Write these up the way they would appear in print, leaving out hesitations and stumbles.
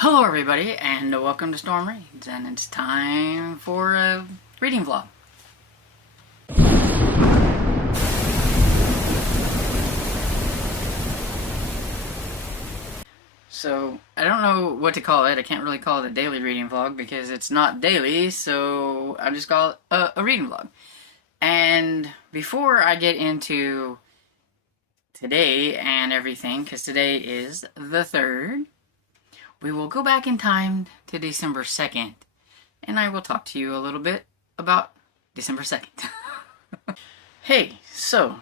Hello everybody, and welcome to Storm Reads, and it's time for a reading vlog. So, I don't know what to call it. I can't really call it a daily reading vlog because it's not daily, so I just call it a reading vlog. And before I get into today and everything, because today is the 3rd, we will go back in time to December 2nd, and I will talk to you a little bit about December 2nd. Hey, so,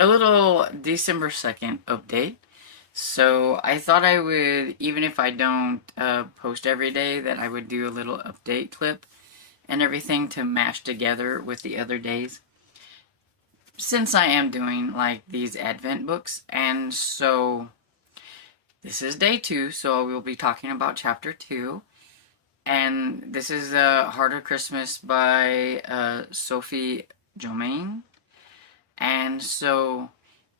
a little December 2nd update. So, I thought I would, even if I don't post every day, that I would do a little update clip and everything to mash together with the other days. Since I am doing, like, these Advent books, and so this is day 2, so we'll be talking about chapter 2. And this is Heart of Christmas by Sophie Jomain. And so,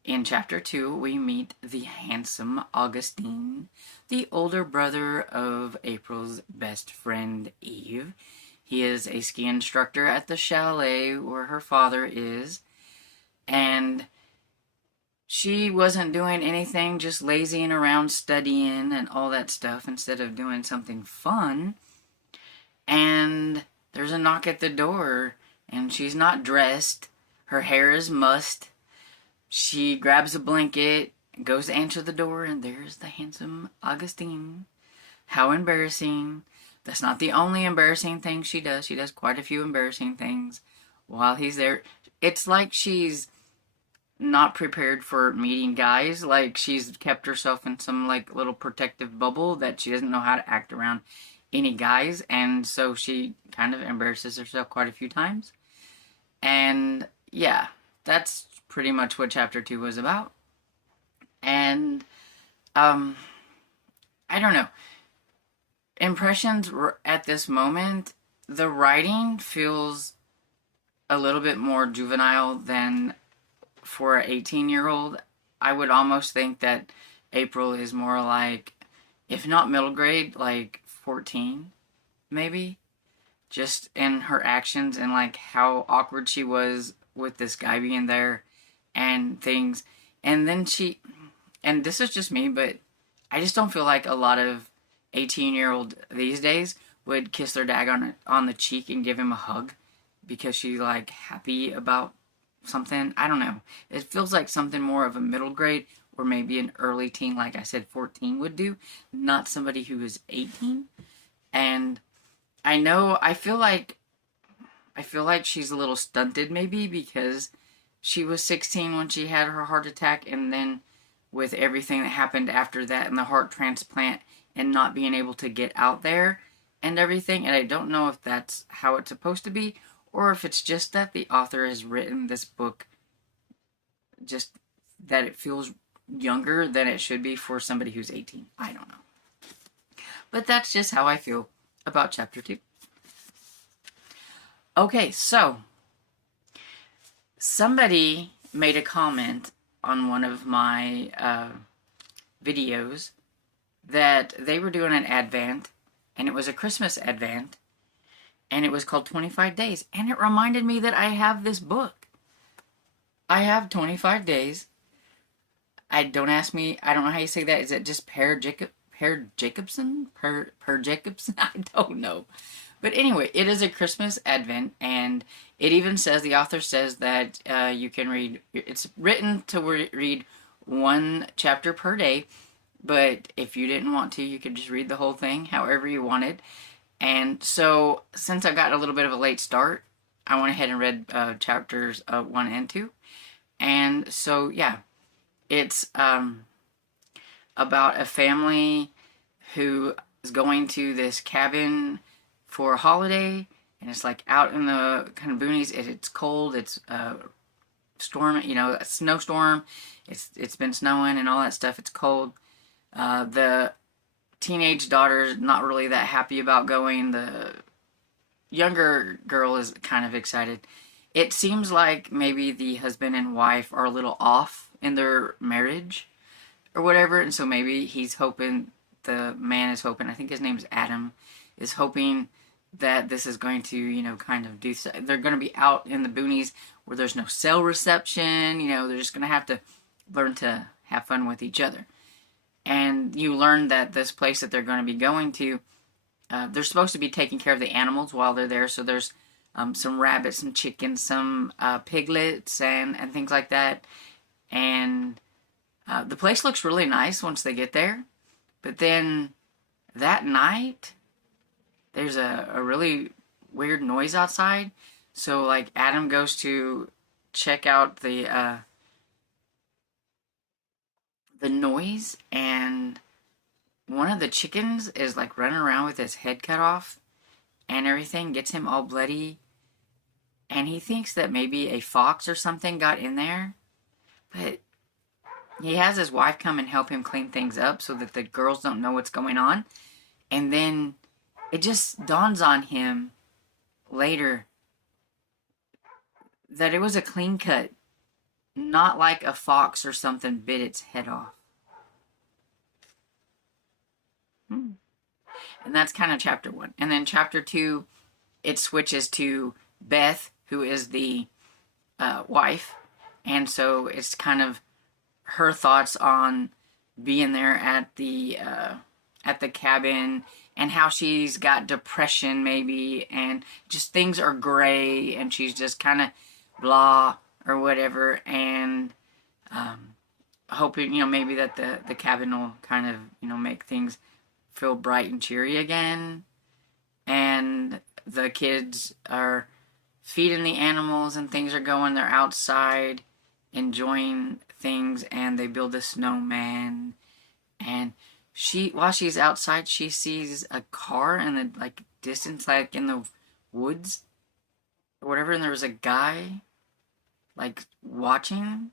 in chapter 2, we meet the handsome Augustine, the older brother of April's best friend, Eve. He is a ski instructor at the chalet where her father is. And she wasn't doing anything, just lazying around studying and all that stuff instead of doing something fun. And there's a knock at the door, and she's not dressed. Her hair is mussed. She grabs a blanket, goes to answer the door, and there's the handsome Augustine. How embarrassing. That's not the only embarrassing thing she does. She does quite a few embarrassing things while he's there. It's like she's not prepared for meeting guys. Like, she's kept herself in some, like, little protective bubble that she doesn't know how to act around any guys, and so she kind of embarrasses herself quite a few times. And yeah, that's pretty much what chapter 2 was about. And I don't know, impressions at this moment, the writing feels a little bit more juvenile than for an 18-year-old. I would almost think that April is more like, if not middle grade, like 14, maybe. Just in her actions and like how awkward she was with this guy being there and things. And then and this is just me, but I just don't feel like a lot of 18-year-old these days would kiss their dad on the cheek and give him a hug because she's like happy about something. I don't know. It feels like something more of a middle grade or maybe an early teen, like I said, 14 would do, not somebody who is 18. And I feel like she's a little stunted maybe because she was 16 when she had her heart attack, and then with everything that happened after that and the heart transplant and not being able to get out there and everything. And I don't know if that's how it's supposed to be or if it's just that the author has written this book just that it feels younger than it should be for somebody who's 18. I don't know. But that's just how I feel about chapter 2. Okay, so somebody made a comment on one of my videos that they were doing an Advent, and it was a Christmas Advent, and it was called 25 Days, and it reminded me that I have this book. I have 25 Days. Don't ask me, I don't know how you say that. Is it just Per Jacobson? I don't know. But anyway, it is a Christmas Advent, and it even says, the author says that you can read, it's written to read 1 chapter per day, but if you didn't want to, you could just read the whole thing however you wanted. And so, since I got a little bit of a late start, I went ahead and read chapters 1 and 2. And so, yeah, it's about a family who is going to this cabin for a holiday, and it's like out in the kind of boonies. It's cold. It's storm, a snowstorm. It's been snowing and all that stuff. It's cold. The teenage daughter's not really that happy about going. The younger girl is kind of excited. It seems like maybe the husband and wife are a little off in their marriage or whatever, and so maybe he's hoping the man is hoping, I think his name is Adam, is hoping that this is going to, you know, kind of do, they're going to be out in the boonies where there's no cell reception, you know, they're just going to have to learn to have fun with each other. And you learn that this place that they're going to be going to, they're supposed to be taking care of the animals while they're there, so there's some rabbits, some chickens, some piglets, and things like that. And the place looks really nice once they get there. But then that night, there's a really weird noise outside. So, like, Adam goes to check out the noise, and one of the chickens is, like, running around with his head cut off and everything, gets him all bloody. And he thinks that maybe a fox or something got in there. But he has his wife come and help him clean things up so that the girls don't know what's going on. And then it just dawns on him later that it was a clean cut, not like a fox or something bit its head off. And that's kind of chapter 1. And then chapter 2, it switches to Beth, who is the wife. And so it's kind of her thoughts on being there at the cabin, and how she's got depression maybe, and just things are gray, and she's just kind of blah or whatever, and hoping, you know, maybe that the cabin will kind of, you know, make things feel bright and cheery again. And the kids are feeding the animals and things are going, they're outside enjoying things, and they build a snowman. And while she's outside, she sees a car in the, like, distance, like in the woods or whatever, and there was a guy, like, watching.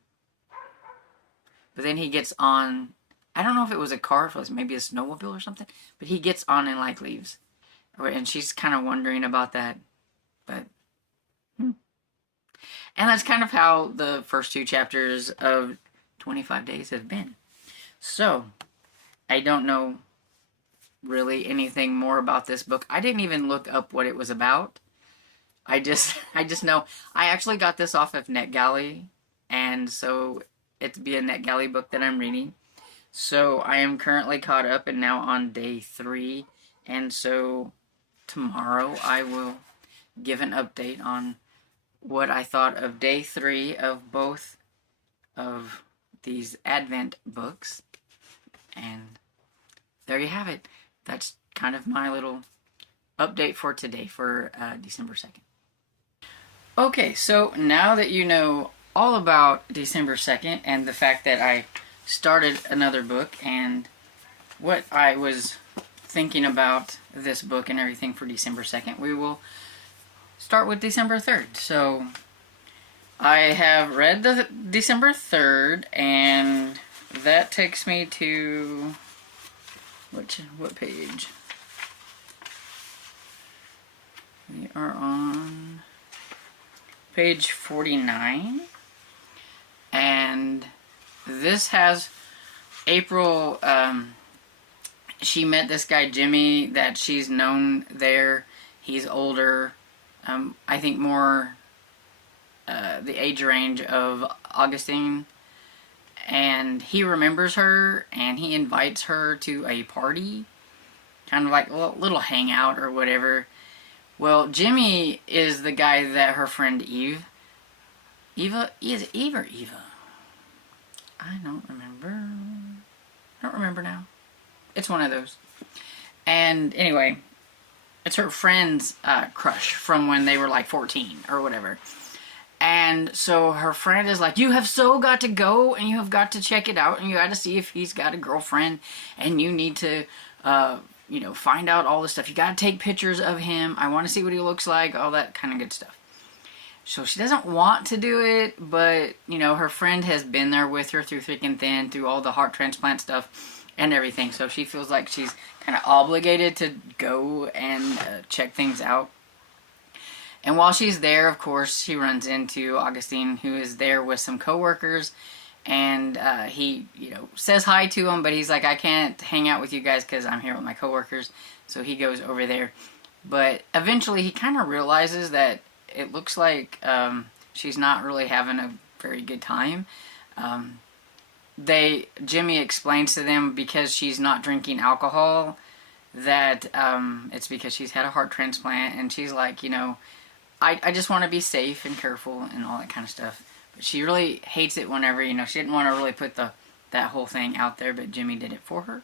But then he gets on, I don't know if it was a car, if it was maybe a snowmobile or something, but he gets on and, like, leaves. And she's kind of wondering about that. But and that's kind of how the first 2 chapters of 25 Days have been. So, I don't know really anything more about this book. I didn't even look up what it was about. I just know I actually got this off of NetGalley, and so it'd be a NetGalley book that I'm reading. So I am currently caught up and now on day 3, and so tomorrow I will give an update on what I thought of day 3 of both of these Advent books. And there you have it. That's kind of my little update for today, for December 2nd. Okay, so now that you know all about December 2nd and the fact that I started another book and what I was thinking about this book and everything for December 2nd, we will start with December 3rd. So I have read the December 3rd, and that takes me to what page? We are on page 49, and this has April. She met this guy Jimmy that she's known there. He's older. I think more the age range of Augustine, and he remembers her, and he invites her to a party, kind of like a little hangout or whatever. Well, Jimmy is the guy that her friend Eve, is it Eve or Eva? I don't remember now. It's one of those. And anyway, it's her friend's crush from when they were like 14 or whatever. And so her friend is like, you have so got to go, and you have got to check it out, and you got to see if he's got a girlfriend, and you need to, you know, find out all this stuff. You got to take pictures of him. I want to see what he looks like, all that kind of good stuff. So she doesn't want to do it, but, you know, her friend has been there with her through thick and thin, through all the heart transplant stuff and everything. So she feels like she's kind of obligated to go and check things out. And while she's there, of course, she runs into Augustine, who is there with some coworkers, And he, says hi to him, but he's like, I can't hang out with you guys because I'm here with my coworkers. So he goes over there. But eventually he kind of realizes that it looks like she's not really having a very good time. Jimmy explains to them because she's not drinking alcohol that it's because she's had a heart transplant, and she's like, I just want to be safe and careful and all that kind of stuff. But she really hates it whenever, she didn't want to really put that whole thing out there, but Jimmy did it for her.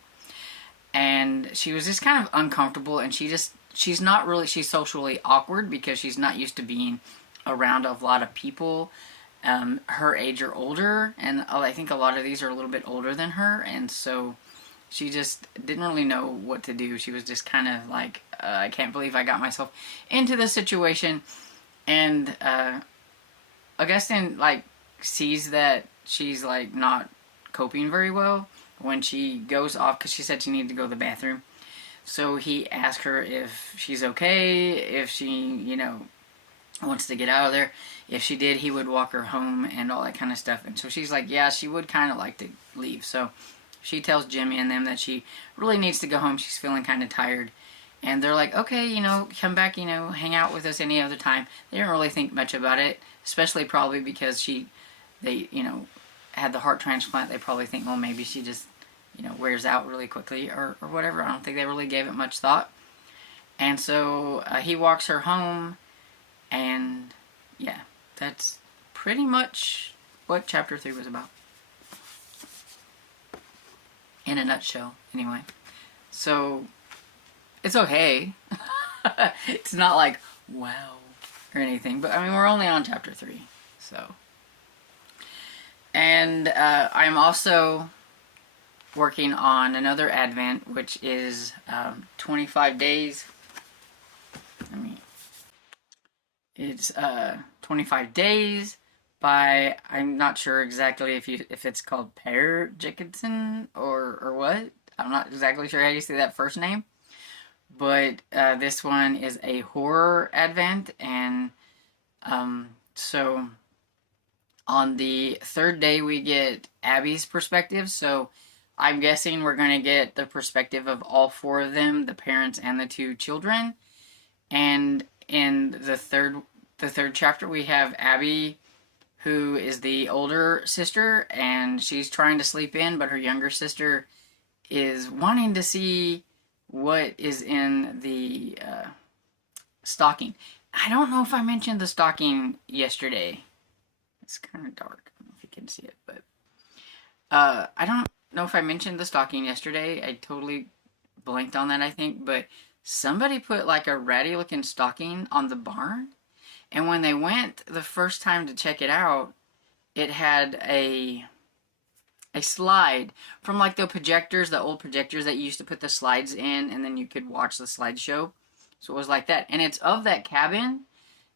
And she was just kind of uncomfortable, and she's socially awkward because she's not used to being around a lot of people her age or older, and I think a lot of these are a little bit older than her, and so she just didn't really know what to do. She was just kind of like, I can't believe I got myself into this situation. And Augustine sees that she's not coping very well when she goes off, because she said she needed to go to the bathroom. So he asked her if she's okay, if she wants to get out of there. If she did, he would walk her home and all that kind of stuff. And so she's like, yeah, she would kind of like to leave. So she tells Jimmy and them that she really needs to go home. She's feeling kind of tired. And they're like, okay, come back, hang out with us any other time. They didn't really think much about it, especially probably because they had the heart transplant. They probably think, well, maybe she just, wears out really quickly or whatever. I don't think they really gave it much thought. And so he walks her home, and yeah, that's pretty much what chapter 3 was about. In a nutshell, anyway. So, it's okay. It's not like, wow, or anything. But, I mean, we're only on chapter 3, so. And I'm also working on another advent, which is 25 days. It's 25 days by, I'm not sure exactly if it's called Per Jacobson or what. I'm not exactly sure how you say that first name. But this one is a horror advent, and so on the third day we get Abby's perspective. So I'm guessing we're going to get the perspective of all 4 of them, the parents and the 2 children. And in the third chapter, we have Abby, who is the older sister, and she's trying to sleep in, but her younger sister is wanting to see what is in the stocking. I don't know if I mentioned the stocking yesterday. It's kind of dark. I don't know if you can see it, but I don't know if I mentioned the stocking yesterday. I totally blanked on that, I think, but somebody put a ratty looking stocking on the barn, and when they went the first time to check it out, it had a slide from the projectors, the old projectors that you used to put the slides in, and then you could watch the slideshow. So it was like that, and it's of that cabin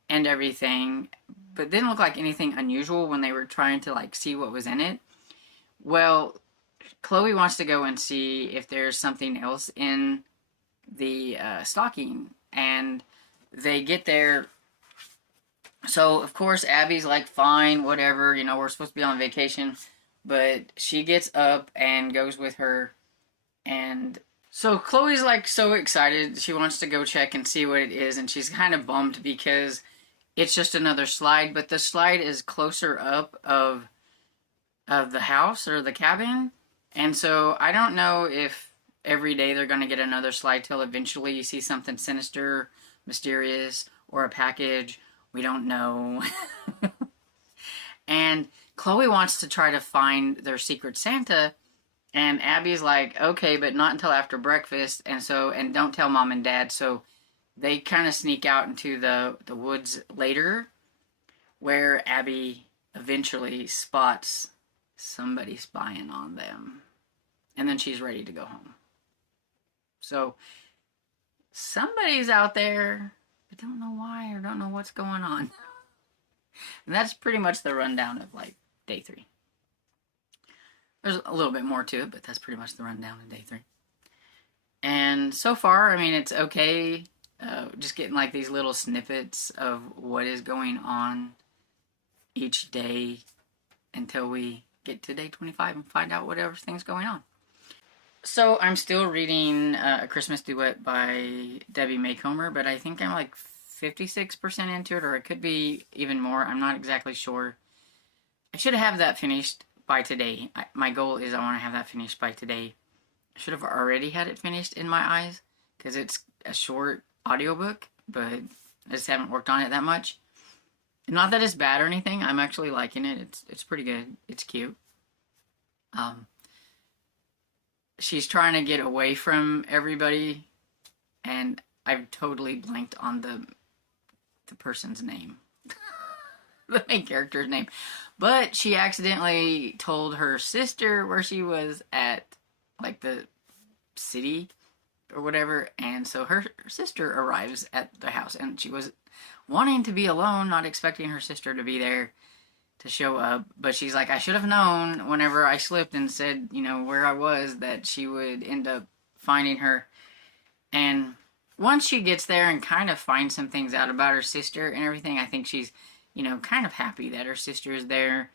and everything, but it didn't look like anything unusual when they were trying to see what was in it. Well, Chloe wants to go and see if there's something else in the stocking, and they get there. So of course Abby's like, fine, whatever, we're supposed to be on vacation, but she gets up and goes with her. And so Chloe's so excited, she wants to go check and see what it is, and she's kind of bummed because it's just another slide, but the slide is closer up of the house or the cabin. And so I don't know if every day they're going to get another slide till eventually you see something sinister, mysterious, or a package. We don't know. And Chloe wants to try to find their secret Santa, and Abby's like, okay, but not until after breakfast, and don't tell Mom and Dad. So they kind of sneak out into the woods later, where Abby eventually spots somebody spying on them, and then she's ready to go home. So somebody's out there, but don't know why or don't know what's going on. And that's pretty much the rundown of day 3. There's a little bit more to it, but that's pretty much the rundown of day 3. And so far, I mean, it's okay. Just getting these little snippets of what is going on each day until we get to day 25 and find out what everything's going on. So I'm still reading A Christmas Duet by Debbie May Comer, but I think I'm like 56% into it, or it could be even more. I'm not exactly sure. I should have that finished by today. My goal is I want to have that finished by today. I should have already had it finished in my eyes, because it's a short audiobook, but I just haven't worked on it that much. Not that it's bad or anything. I'm actually liking it. It's pretty good. It's cute. She's trying to get away from everybody, and I've totally blanked on the person's name. The main character's name. But she accidentally told her sister where she was at, like, the city or whatever, and so her sister arrives at the house, and she was wanting to be alone, not expecting her sister to be there to show up, but she's like, I should have known whenever I slipped and said, you know, where I was, that she would end up finding her. And once she gets there and kind of finds some things out about her sister and everything, I think she's, you know, kind of happy that her sister is there.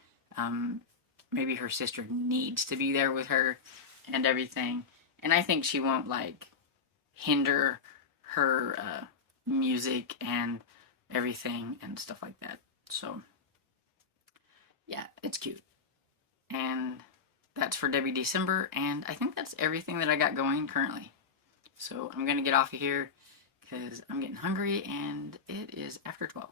Maybe her sister needs to be there with her and everything. And I think she won't, like, hinder her music and everything and stuff like that. So yeah, it's cute. And that's for Debbie December, and I think that's everything that I got going currently. So I'm gonna get off of here because I'm getting hungry and it is after 12.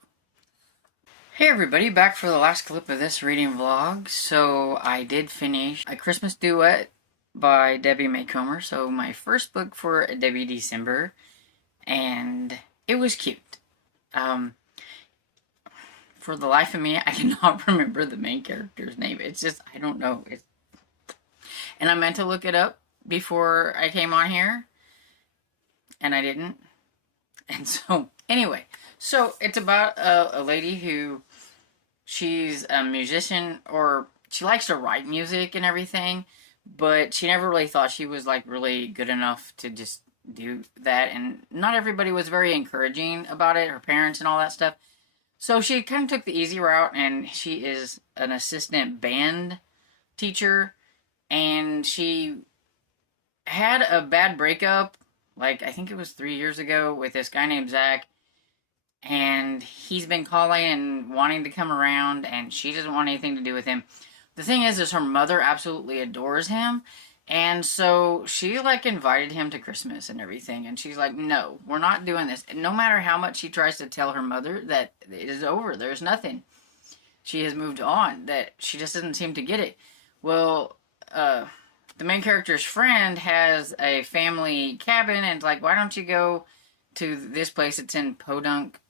Hey everybody, back for the last clip of this reading vlog. So I did finish A Christmas Duet by Debbie May Comer, so my first book for Debbie December, and it was cute. For the life of me, I cannot remember the main character's name. It's just, I don't know. And I meant to look it up before I came on here, and I didn't. And so, anyway, so it's about a lady who, she's a musician, or she likes to write music and everything, but she never really thought she was, like, really good enough to just do that, and not everybody was very encouraging about it, her parents and all that stuff. So she kind of took the easy route, and she is an assistant band teacher, and she had a bad breakup, like, I think it was 3 years ago, with this guy named Zach, and he's been calling and wanting to come around, and she doesn't want anything to do with him. The thing is her mother absolutely adores him, and so she, like, invited him to Christmas and everything. And she's like, no, we're not doing this. And no matter how much she tries to tell her mother that it is over, there's nothing, she has moved on, that she just doesn't seem to get it. Well, the main character's friend has a family cabin, and it's like, why don't you go to this place? It's in Podunk.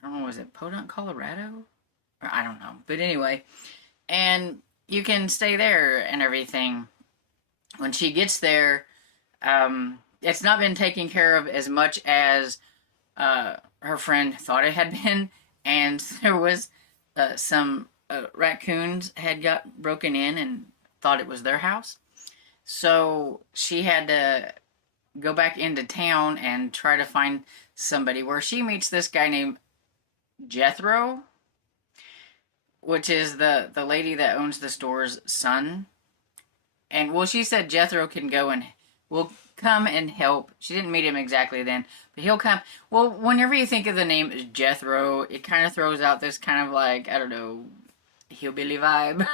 I don't know, was it Podunk, Colorado? Or I don't know. But anyway, and you can stay there and everything. When she gets there, it's not been taken care of as much as her friend thought it had been, and there was some raccoons had got broken in and thought it was their house. So she had to go back into town and try to find somebody, where she meets this guy named Jethro, which is the lady that owns the store's son. And, well, she said Jethro can go and will come and help. She didn't meet him exactly then, but he'll come. Well, whenever you think of the name Jethro, it kind of throws out this kind of, like, I don't know, hillbilly vibe.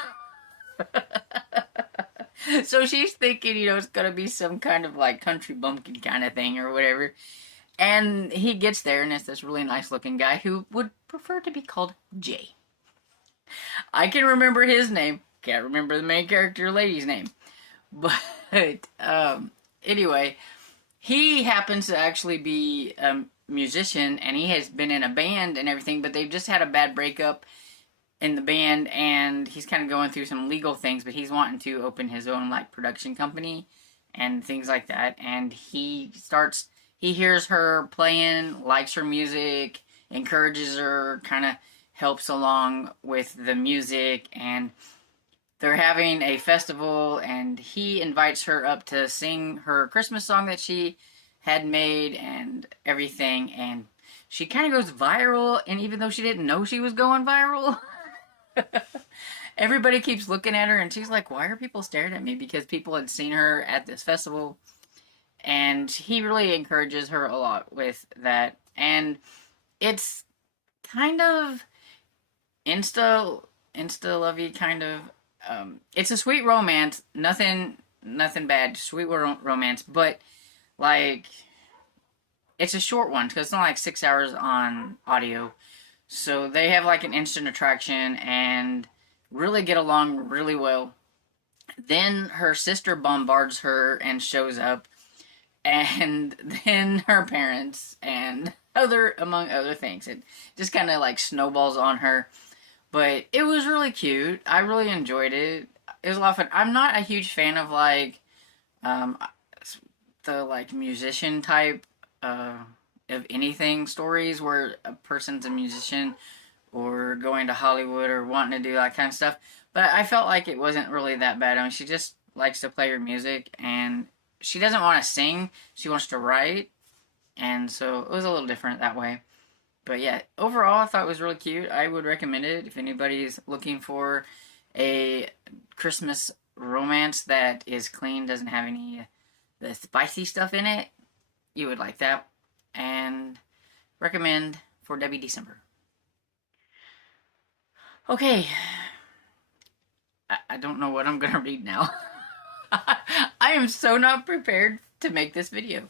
So she's thinking, you know, it's going to be some kind of, like, country bumpkin kind of thing or whatever. And he gets there, and it's this really nice-looking guy who would prefer to be called Jay. I can remember his name. Can't remember the main character lady's name. But, anyway, he happens to actually be a musician, and he has been in a band and everything, but they've just had a bad breakup in the band, and he's kind of going through some legal things, but he's wanting to open his own, like, production company and things like that. And he hears her playing, likes her music, encourages her, kind of helps along with the music, and they're having a festival, and he invites her up to sing her Christmas song that she had made and everything, and she kind of goes viral, and even though she didn't know she was going viral, everybody keeps looking at her, and she's like, why are people staring at me? Because people had seen her at this festival, and he really encourages her a lot with that. And it's kind of insta lovey kind of. It's a sweet romance, nothing bad, sweet romance, but like it's a short one because it's not like 6 hours on audio. So they have like an instant attraction and really get along really well. Then her sister bombards her and shows up, and then her parents and among other things. It just kind of like snowballs on her. But it was really cute. I really enjoyed it. It was a lot of fun. I'm not a huge fan of like um, the like musician type of anything stories where a person's a musician or going to Hollywood or wanting to do that kind of stuff. But I felt like it wasn't really that bad. I mean, she just likes to play her music, and she doesn't want to sing. She wants to write, and so it was a little different that way. But yeah, overall, I thought it was really cute. I would recommend it if anybody's looking for a Christmas romance that is clean, doesn't have any the spicy stuff in it. You would like that, and recommend for Debbie December. Okay, I don't know what I'm gonna read now. I am so not prepared to make this video.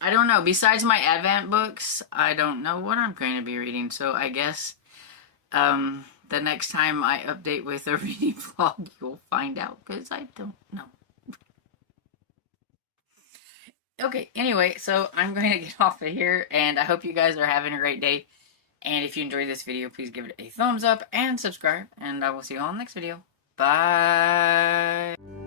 I don't know. Besides my Advent books, I don't know what I'm going to be reading. So I guess the next time I update with a reading vlog, you'll find out, because I don't know. Okay, anyway, so I'm going to get off of here, and I hope you guys are having a great day. And if you enjoyed this video, please give it a thumbs up and subscribe, and I will see you all in the next video. Bye!